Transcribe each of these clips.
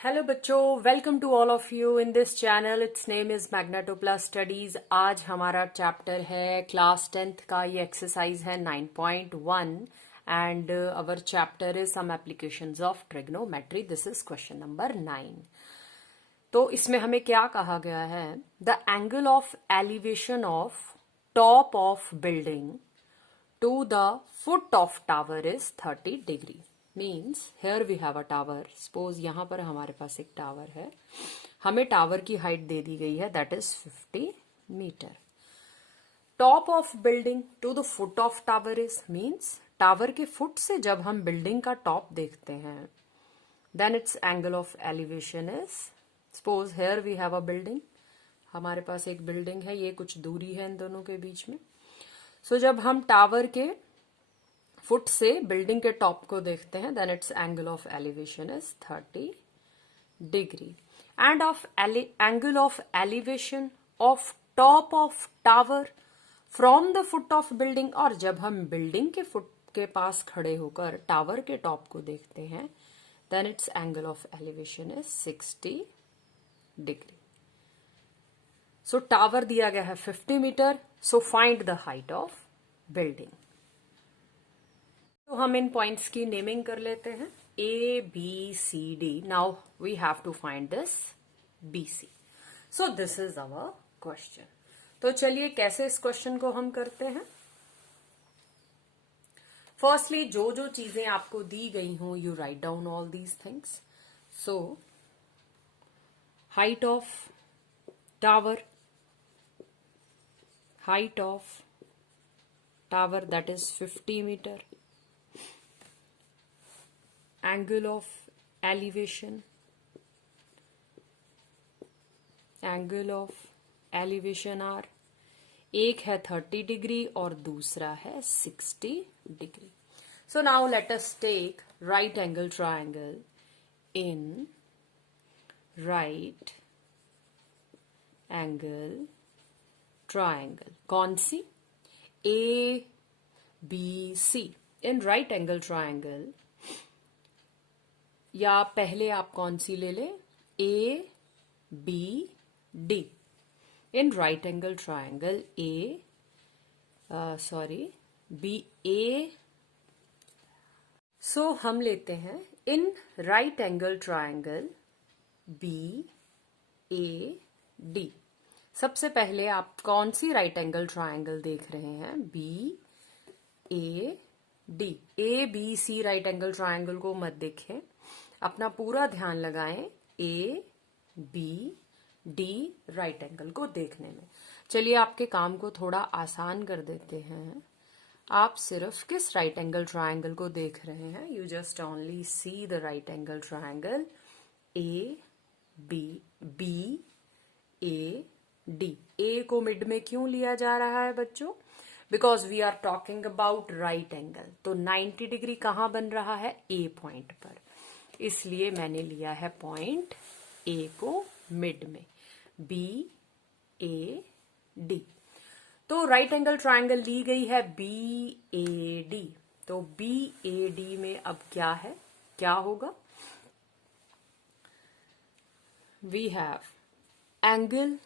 Hello बच्चों, welcome to all of you in this channel. It's name is Magnetoplus Studies. आज हमारा chapter है class 10th का. ये एक्सरसाइज है 9.1 and our chapter is some applications of trigonometry. This is question number 9. तो इसमें हमें क्या कहा गया है? The angle of elevation of top of building to the foot of tower is 30 degree. Means here we have a tower. Suppose यहाँ पर हमारे पास एक टावर है. हमें टावर की हाइट दे दी गई है, that is 50 metre. Top of building to the foot of tower is means tower के फुट से जब हम बिल्डिंग का टॉप देखते हैं then its angle of elevation is. Suppose here we have a building. हमारे पास एक बिल्डिंग है, ये कुछ दूरी है इन दोनों के बीच में. सो जब हम टावर के फुट से बिल्डिंग के टॉप को देखते हैं then its angle of elevation is 30 degree. And of angle of elevation of top of tower from the foot of building. और जब हम बिल्डिंग के फुट के पास खड़े होकर टावर के टॉप को देखते हैं then its angle of elevation is 60 degree. So tower दिया गया है 50 metre. So find the height of building. तो हम इन पॉइंट्स की नेमिंग कर लेते हैं. A B C D. Now we have to find this B C. So this is our question. तो चलिए कैसे इस क्वेश्चन को हम करते हैं. फर्स्टली जो जो चीजें आपको दी गई हों you write down all these things. So height of tower, height of tower that is 50 meter. Angle of elevation, angle of elevation are एक है 30 डिग्री और दूसरा है 60 degree. So now let us take right angle triangle in right angle triangle. कौन सी? A B C. In right angle triangle या पहले आप कौन सी ले लें? A B D. In right angle triangle A B A. So हम लेते हैं in right angle triangle B A D. सबसे पहले आप कौन सी राइट एंगल ट्राइंगल देख रहे हैं? B A D. A B C right angle triangle को मत देखें, अपना पूरा ध्यान लगाएं A B D right angle को देखने में. चलिए आपके काम को थोड़ा आसान कर देते हैं. आप सिर्फ किस राइट एंगल ट्राइंगल को देख रहे हैं? You just only see the right angle triangle A B A D. A को मिड में क्यों लिया जा रहा है बच्चों? Because we are talking about right angle. तो 90 डिग्री कहाँ बन रहा है? ए पॉइंट पर. इसलिए मैंने लिया है पॉइंट ए को मिड में. B A D. तो राइट एंगल ट्राइंगल ली गई है बी ए डी. तो बी ए डी में अब क्या है? क्या होगा? We have angle.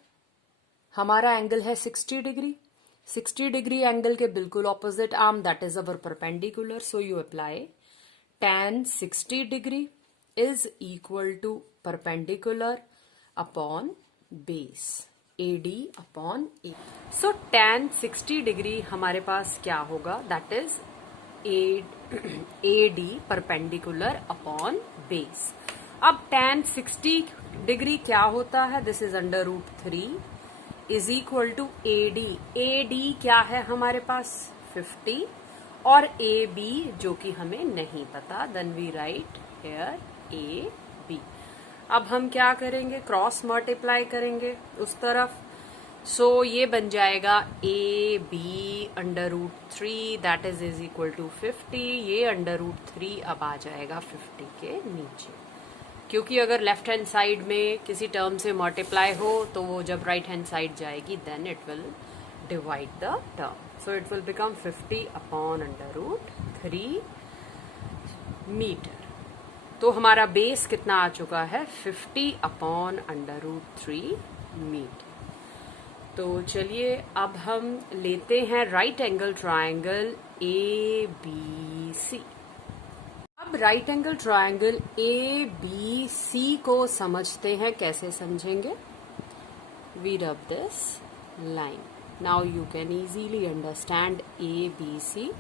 हमारा एंगल है 60 डिग्री. 60 डिग्री एंगल के बिल्कुल opposite arm that is our perpendicular. So you apply tan 60 degree is equal to perpendicular upon base A D upon A. So tan 60 degree हमारे पास क्या होगा? That is A D perpendicular upon base. अब tan 60 degree क्या होता है? This is under root 3 is equal to A D. A D क्या है हमारे पास? 50 और ए बी जो कि हमें नहीं पता. Then we write here A B. अब हम क्या करेंगे? क्रॉस मल्टीप्लाई करेंगे उस तरफ. सो ये बन जाएगा A B under root 3 that is equal to 50. ये अंडर रूट 3 अब आ जाएगा 50 के नीचे, क्योंकि अगर लेफ्ट हैंड साइड में किसी टर्म से मल्टीप्लाई हो तो वो जब राइट हैंड साइड जाएगी then it will divide the term. So it will become 50 upon under root 3 metre. तो हमारा बेस कितना आ चुका है 50/√3 मीटर। तो चलिए अब हम लेते हैं राइट एंगल ट्रायंगल ABC। अब राइट एंगल ट्रायंगल ABC को समझते हैं। कैसे समझेंगे? We rub this line. Now you can easily understand ABC।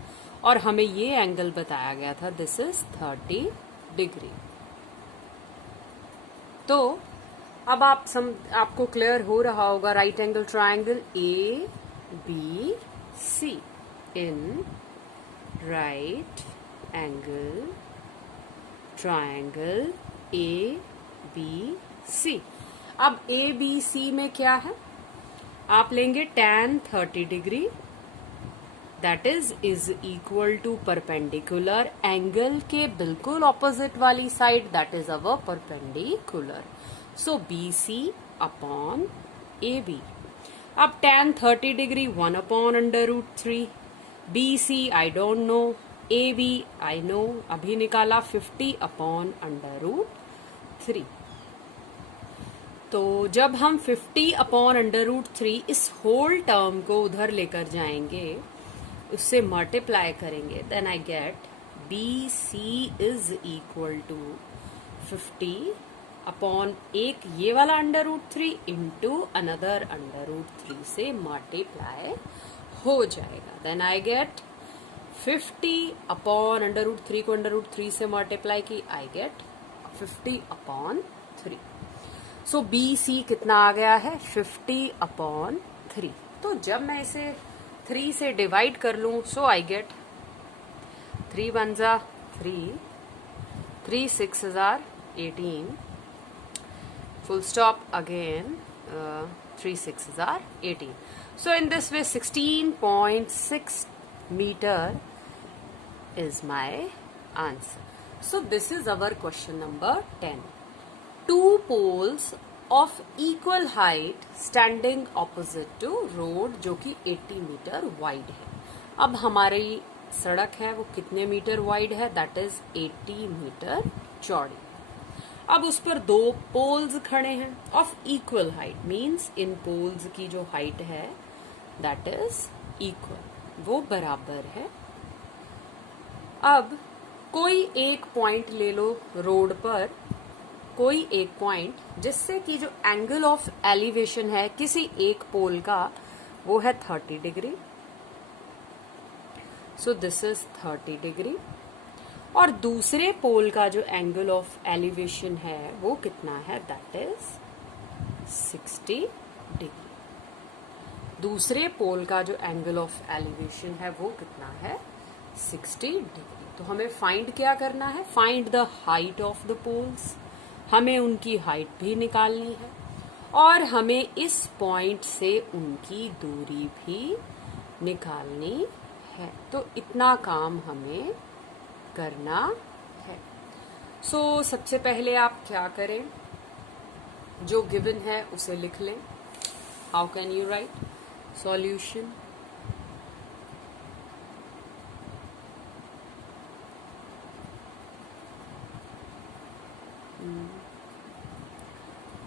और हमें ये एंगल बताया गया था, दिस इज 30 डिग्री। तो अब आपको क्लियर हो रहा होगा right angle triangle ABC in right angle triangle ABC। अब ABC में क्या है? आप लेंगे tan 30 degree, that is equal to perpendicular angle के बिल्कुल ऑपोजिट वाली side, that is our perpendicular. So BC upon AB। अब tan 30 degree 1/√3, BC I don't know, AB I know, अभी निकाला 50/√3। तो जब हम 50/√3 इस होल टर्म को उधर लेकर जाएंगे, उससे मल्टीप्लाई करेंगे, then I get BC is equal to 50 एक ये वाला √3 इंटू अनदर √3 से मल्टीप्लाई हो जाएगा। देन आई गेट 50/√3 को √3 से मल्टीप्लाई की, आई गेट 50/3। सो BC कितना आ गया है 50/3। तो जब मैं इसे 3 से डिवाइड कर लूं, सो आई गेट 3 1 जा 3, 3 6 18, full stop again, 3 6 18. So in this way 16.6 meter is my answer. So this is our question number 10. Two poles of equal height standing opposite to road जो कि 80 मीटर वाइड है। अब हमारी सड़क है वो कितने मीटर वाइड है? दैट इज 80 मीटर चौड़ी। अब उस पर दो पोल्स खड़े हैं ऑफ इक्वल हाइट, मींस इन पोल्स की जो हाइट है दैट इज इक्वल, वो बराबर है। अब कोई एक पॉइंट ले लो रोड पर, कोई एक पॉइंट जिससे कि जो एंगल ऑफ एलिवेशन है किसी एक पोल का वो है 30 degree. So this is 30 degree. और दूसरे पोल का जो एंगल ऑफ एलिवेशन है वो कितना है? That is 60 degree. दूसरे पोल का जो एंगल ऑफ एलिवेशन है वो कितना है? 60 डिग्री। तो हमें फाइंड क्या करना है? Find the height of the poles. हमें उनकी हाइट भी निकालनी है और हमें इस पॉइंट से उनकी दूरी भी निकालनी है। तो इतना काम हमें करना है। सो सबसे पहले आप क्या करें? जो गिवन है उसे लिख लें। How can you right? Solution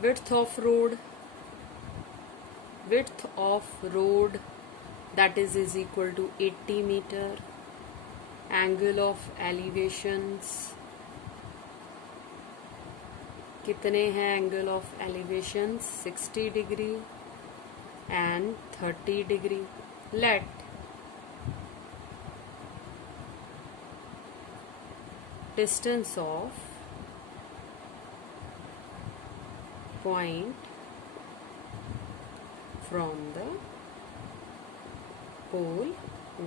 width of road that is equal to 80 meter, angle of elevations कितने हैं? angle of elevations 60 degree and 30 degree. Let distance of point from the pole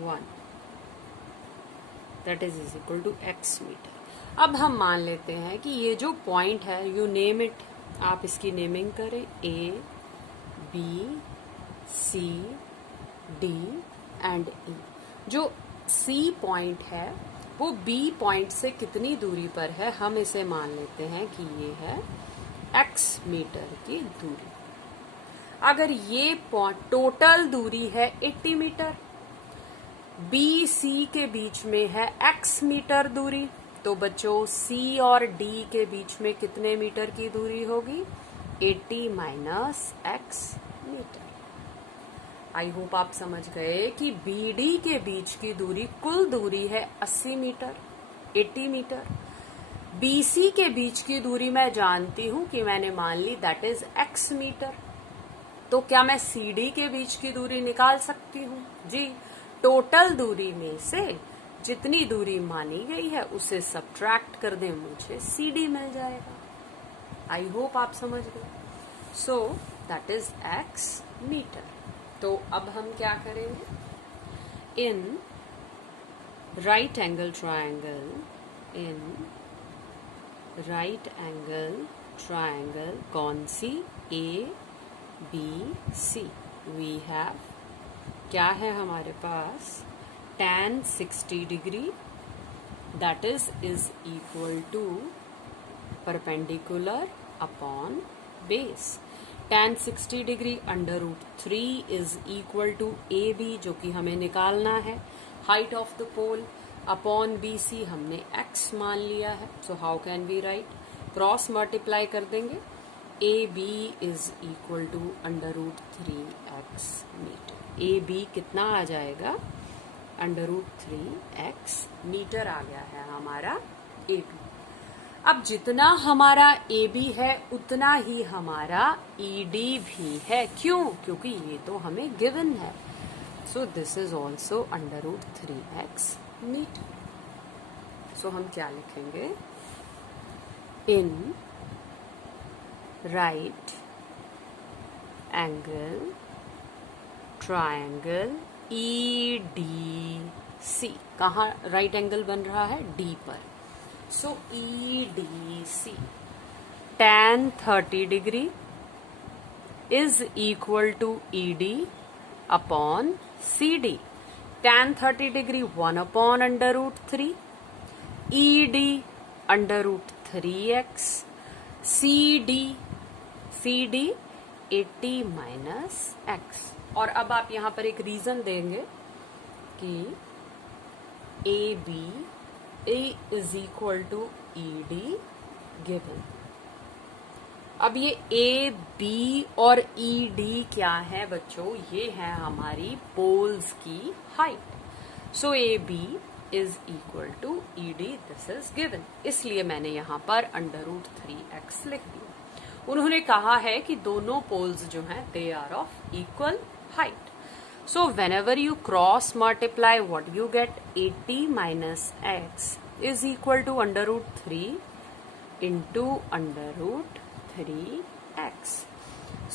1 that is equal to x meter. अब हम मान लेते हैं कि ये जो पॉइंट है, यू नेम इट, आप इसकी नेमिंग करें A, B, C, D and E। जो C पॉइंट है वो B पॉइंट से कितनी दूरी पर है? हम इसे मान लेते हैं कि ये है x मीटर की दूरी। अगर ये टोटल दूरी है 80 मीटर, B C के बीच में है x मीटर दूरी, तो बच्चों सी और डी के बीच में कितने मीटर की दूरी होगी? 80 minus x metre. I hope आप समझ गए कि बीडी के बीच की दूरी, कुल दूरी है 80 मीटर, 80 मीटर। बीसी के बीच की दूरी मैं जानती हूं कि मैंने मान ली दैट इज एक्स मीटर। तो क्या मैं सीडी के बीच की दूरी निकाल सकती हूँ? जी, टोटल दूरी में से जितनी दूरी मानी गई है उसे सब्ट्रैक्ट कर दें, मुझे सीडी मिल जाएगा। आई होप आप समझ गए। So that is x metre. तो अब हम क्या करेंगे? इन राइट एंगल ट्रायंगल कौन सी? A B C. We have, क्या है हमारे पास? tan 60 degree that is equal to perpendicular upon base. tan 60 degree √3 is equal to A B, जो कि हमें निकालना है, height of the pole, upon B C हमने x मान लिया है। So how can we write? Cross multiply कर देंगे। A B is equal to √3x metre. A B कितना आ जाएगा? √3x मीटर आ गया है हमारा ए बी। अब जितना हमारा ए बी है उतना ही हमारा ई डी भी है। क्यों? क्योंकि ये तो हमें गिवन है। So this is also √3x metre. So हम क्या लिखेंगे? In right angle triangle E D C. कहाँ राइट एंगल बन रहा है? डी पर। So E D C tan 30 degree is equal to E D upon C D. tan 30 degree 1 upon √3, E D √3x, C D 80 minus x. और अब आप यहां पर एक रीजन देंगे कि A B is equal to E D given. अब ये ए बी और ई डी क्या है बच्चों? ये है हमारी पोल्स की height. So A B is equal to E D, this is given. इसलिए मैंने यहां पर √3x लिख दिया। उन्होंने कहा है कि दोनों पोल्स जो हैं they are of equal height. So whenever you cross multiply, what you get? 80 minus x is equal to √3 into √3x.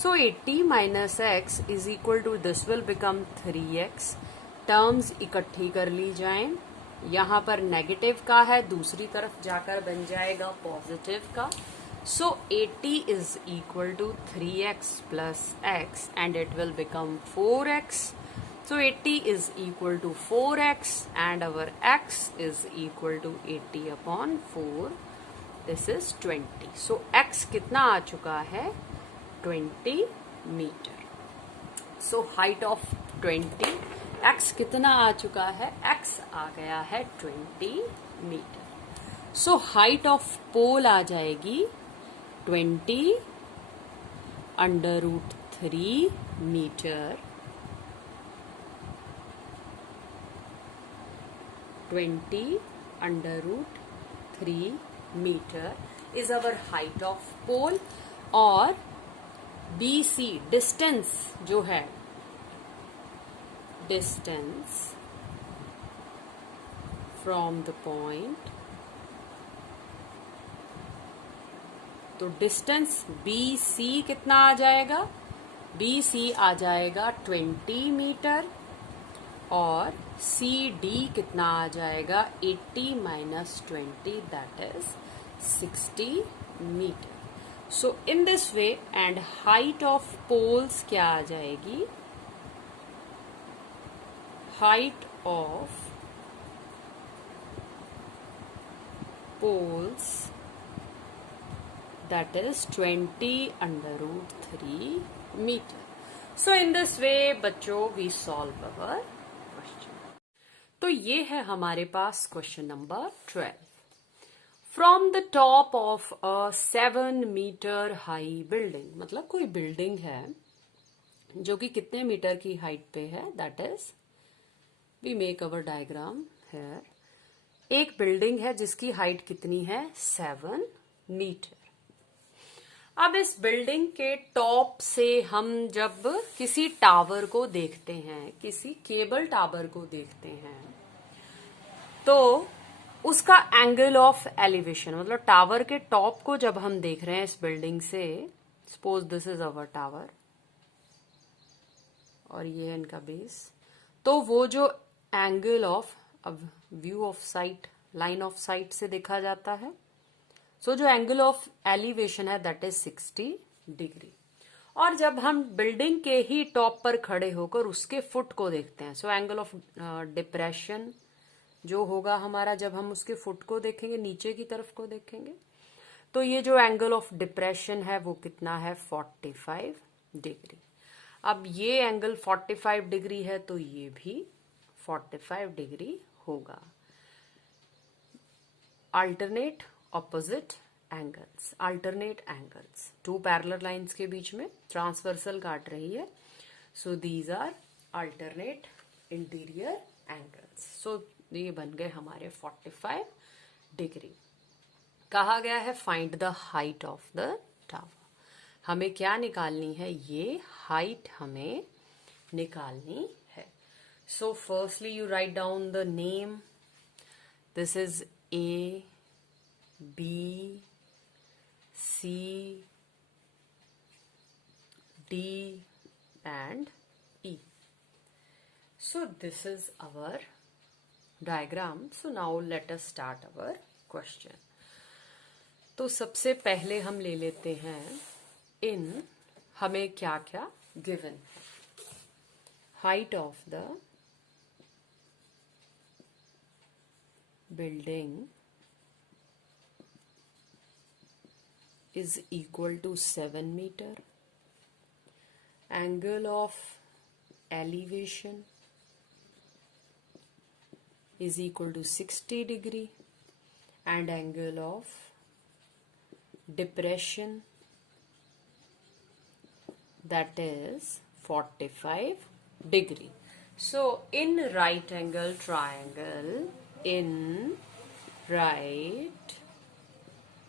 So 80 minus x is equal to, this will become 3x. Terms इकट्ठी कर ली जाएं। यहाँ पर negative का है, दूसरी तरफ जाकर बन जाएगा पॉजिटिव का। So 80 is equal to 3x plus x and it will become 4x. So 80 is equal to 4x and our x is equal to 80 upon 4. This is 20. So x कितना आ चुका है? 20 metre. So height of 20, x कितना आ चुका है? x आ गया है 20 metre. So height of pole आ जाएगी 20 √3 metre, 20 √3 metre is our height of pole। और BC डिस्टेंस जो है, डिस्टेंस फ्रॉम द पॉइंट, तो डिस्टेंस BC कितना आ जाएगा? BC आ जाएगा 20 मीटर और CD कितना आ जाएगा? 80 minus 20 that is 60 metre. So in this way, and height of poles क्या आ जाएगी? Height of poles that is 20 √3 meter. So in this way बच्चों we solve our question। तो ये है हमारे पास question number 12। From the top of a 7 metre high building, मतलब कोई बिल्डिंग है जो कि कितने मीटर की हाइट पे है, that is we make our diagram है। एक बिल्डिंग है जिसकी हाइट कितनी है, 7 मीटर। अब इस बिल्डिंग के टॉप से हम जब किसी टावर को देखते हैं, किसी केबल टावर को देखते हैं, तो उसका एंगल ऑफ एलिवेशन, मतलब टावर के टॉप को जब हम देख रहे हैं इस बिल्डिंग से, suppose this is our tower और ये है इनका बेस, तो वो जो angle of view of site, line of sight से देखा जाता है, सो जो एंगल ऑफ एलिवेशन है दैट इज 60 डिग्री। और जब हम बिल्डिंग के ही टॉप पर खड़े होकर उसके फुट को देखते हैं, सो एंगल ऑफ डिप्रेशन जो होगा हमारा जब हम उसके फुट को देखेंगे, नीचे की तरफ को देखेंगे, तो ये जो एंगल ऑफ डिप्रेशन है वो कितना है, 45 डिग्री। अब ये एंगल 45 डिग्री है तो ये भी 45 डिग्री होगा। Alternate opposite angles, alternate angles, two parallel lines के बीच में ट्रांसवर्सल काट रही है, so these are alternate interior angles. So ये बन गए हमारे 45 डिग्री। कहा गया है find the height of the tower. हमें क्या निकालनी है, ये हाइट हमें निकालनी है। So firstly you write down the name, this is A, B, C, D and E. So this is our diagram. So now let us start our question. तो सबसे पहले हम ले लेते हैं इन हमें क्या क्या गिवन है। Height of the building is equal to 7 meter. Angle of elevation is equal to 60 degree and angle of depression that is 45 degree. So in right angle triangle, in right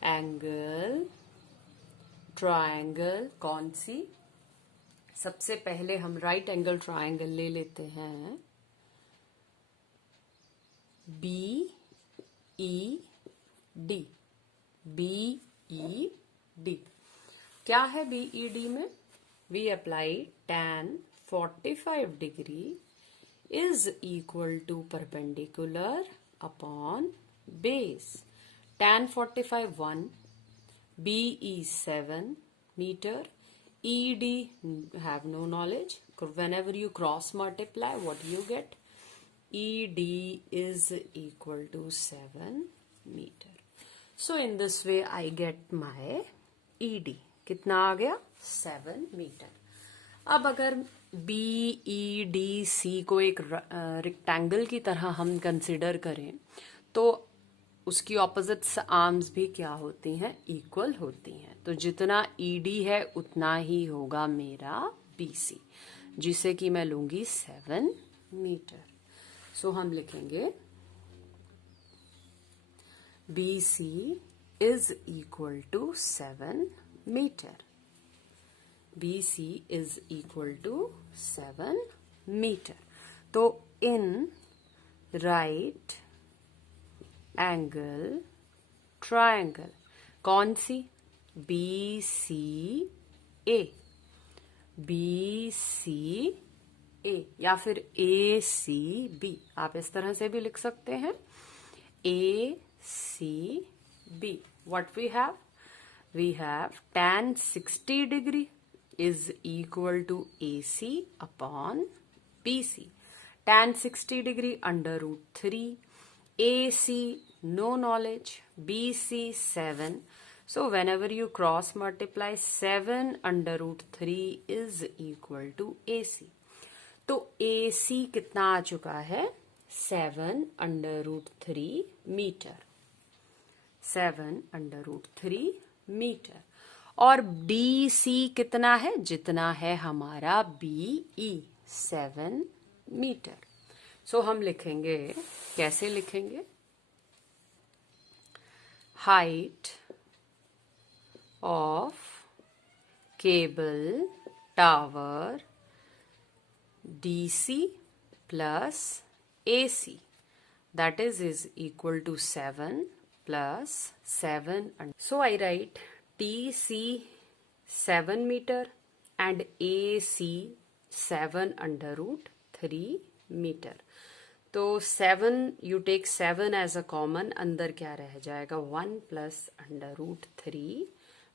angle triangle कौन सी, सबसे पहले हम right angle triangle ले लेते हैं, B E D. B E D क्या है, B E D में we apply tan 45 degree is equal to perpendicular upon base. Tan 45 1, BE 7 meter, ED have no knowledge. Whenever you cross multiply, what you get? ED is equal to 7 meter. So in this way I get my ED. कितना आ गया, 7 meter. अब अगर B E D सी को एक rectangle की तरह हम consider करें तो उसकी ऑपोजिट्स आर्म्स भी क्या होती हैं, इक्वल होती हैं। तो जितना ई डी है उतना ही होगा मेरा बी सी, जिसे कि मैं लूंगी 7 मीटर। सो हम लिखेंगे B C is equal to 7 metre. BC is equal to 7 meter. तो in right angle triangle कौन सी, BCA, BCA या फिर ACB, आप इस तरह से भी लिख सकते हैं, ACB. What we have? We have tan 60 degree is equal to AC upon BC. Tan 60 degree under root 3, AC no knowledge, BC 7. So whenever you cross multiply, 7 under root 3 is equal to AC. तो AC कितना आ चुका है, 7 under root 3 metre. 7/3 metre. और DC कितना है? जितना है हमारा BE, 7 मीटर। सो हम लिखेंगे, कैसे लिखेंगे? Height of cable tower DC plus AC, that is equal to 7 plus 7. So I write DC 7 meter and AC 7/3 meter. तो 7 you take 7 as a common, अंदर क्या रह जाएगा? 1 plus √3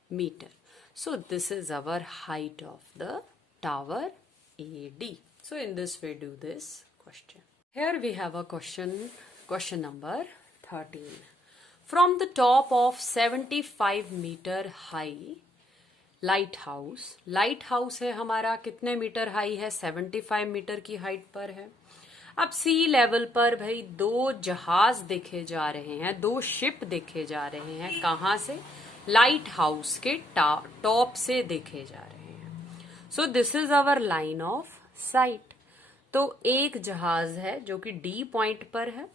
meter. So this is our height of the tower AD. So in this way do this question. Here we have a question number 13. From the top of 75 meter high light house है हमारा, कितने metre high है? 75 metre की height पर है। अब सी level पर भाई 2 जहाज देखे जा रहे हैं, 2 शिप देखे जा रहे हैं। कहाँ से? लाइट हाउस के टॉप से देखे जा रहे हैं। So this is our line of sight. तो एक जहाज है जो कि डी पॉइंट पर है।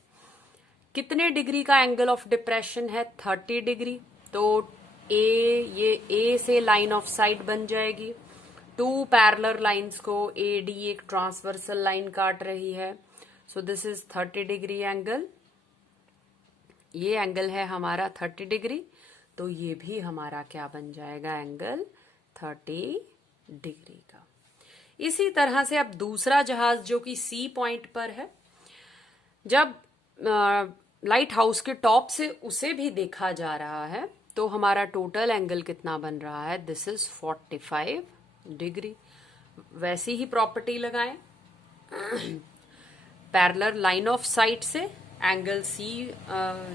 कितने डिग्री का एंगल ऑफ डिप्रेशन है? 30 डिग्री। तो ये ए से लाइन ऑफ साइट बन जाएगी। 2 पैरेलल लाइंस को AD एक ट्रांसवर्सल लाइन काट रही है। So this is 30 degree angle. ये एंगल है हमारा 30 डिग्री। तो ये भी हमारा क्या बन जाएगा? एंगल 30 डिग्री का। इसी तरह से अब दूसरा जहाज जो कि सी पॉइंट पर है, जब लाइट हाउस के टॉप से उसे भी देखा जा रहा है तो हमारा टोटल एंगल कितना बन रहा है? This is 45 degree. वैसी ही प्रॉपर्टी लगाएं। पैरेलल लाइन ऑफ साइट से angle C,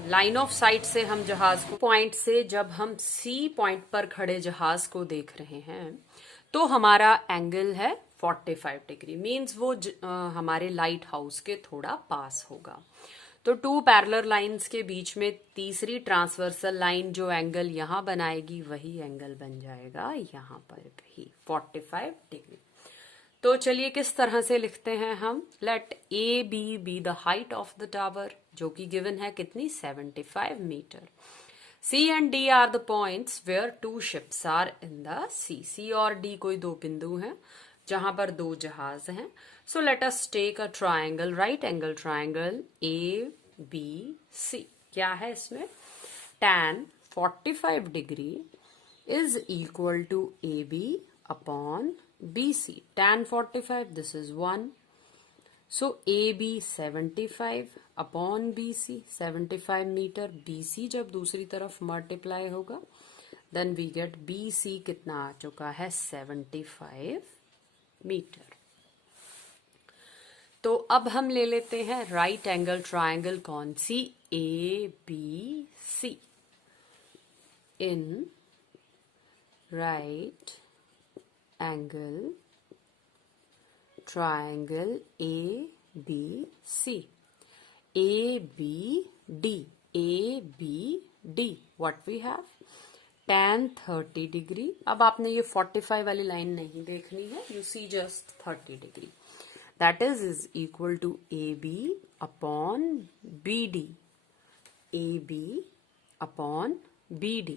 line of sight से हम जहाज को पॉइंट से, जब हम सी पॉइंट पर खड़े जहाज को देख रहे हैं तो हमारा एंगल है 45 डिग्री। मीन्स वो हमारे लाइट हाउस के थोड़ा पास होगा। तो 2 पैरेलल लाइंस के बीच में तीसरी ट्रांसवर्सल लाइन जो एंगल यहां बनाएगी वही एंगल बन जाएगा यहां पर भी 45 डिग्री। तो चलिए किस तरह से लिखते हैं हम? Let AB be the height of the tower, जो कि गिवन है कितनी? 75 metre. C and D are the points where 2 ships are in the sea. C और D कोई 2 बिंदु हैं जहां पर 2 जहाज हैं। So let us take a triangle, right angle triangle ABC। क्या है इसमें? tan 45 degree is equal to AB upon BC। tan 45, this is 1। So AB 75 upon BC, 75 metre. BC जब दूसरी तरफ मल्टीप्लाई होगा देन वी गेट BC कितना आ चुका है? 75 मीटर। तो अब हम ले लेते हैं राइट एंगल ट्राइंगल। कौन सी? ABC। In right angle triangle ABC, ABD, ABD, what we have? tan 30 degree. अब आपने ये 45 वाली लाइन नहीं देखनी है, you see just 30 degree. That is equal to AB upon BD, AB upon BD।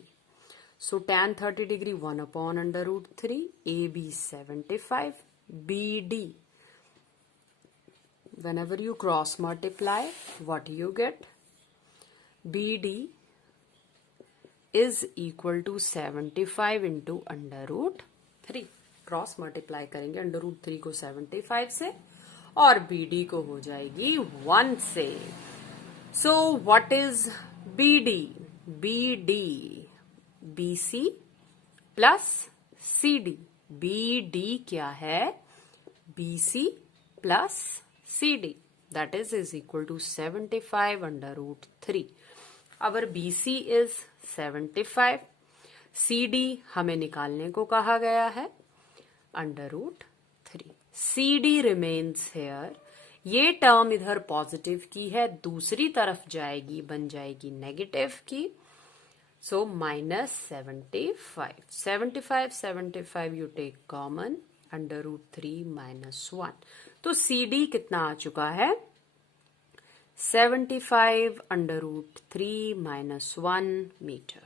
So tan 30 degree 1 upon √3, AB 75, BD। Whenever you cross multiply, what you get? BD is equal to 75 into √3। Cross multiply करेंगे √3 को 75 से और BD को हो जाएगी 1 से। So what is BD? BD BC plus CD। BD क्या है? BC plus CD, that is equal to 75 √3। Our BC is 75, CD हमें निकालने को कहा गया है √3। CD remains here। ये टर्म इधर पॉजिटिव की है, दूसरी तरफ जाएगी, बन जाएगी नेगेटिव की। So minus 75. 75 you take common, under root 3 minus 1. तो CD कितना आ चुका है? 75 under root 3 minus 1 meter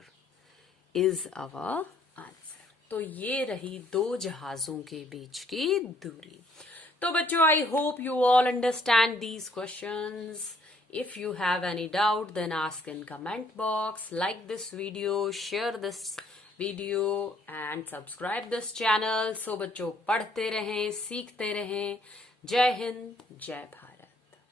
is our answer. तो ये रही दो जहाजों के बीच की दूरी. तो बच्चों, I hope you all understand these questions. If you have any doubt, then ask in comment box. Like this video, share this video and subscribe this channel. So बच्चों, पढ़ते रहें, सीखते रहें. जय हिंद, जय भारत.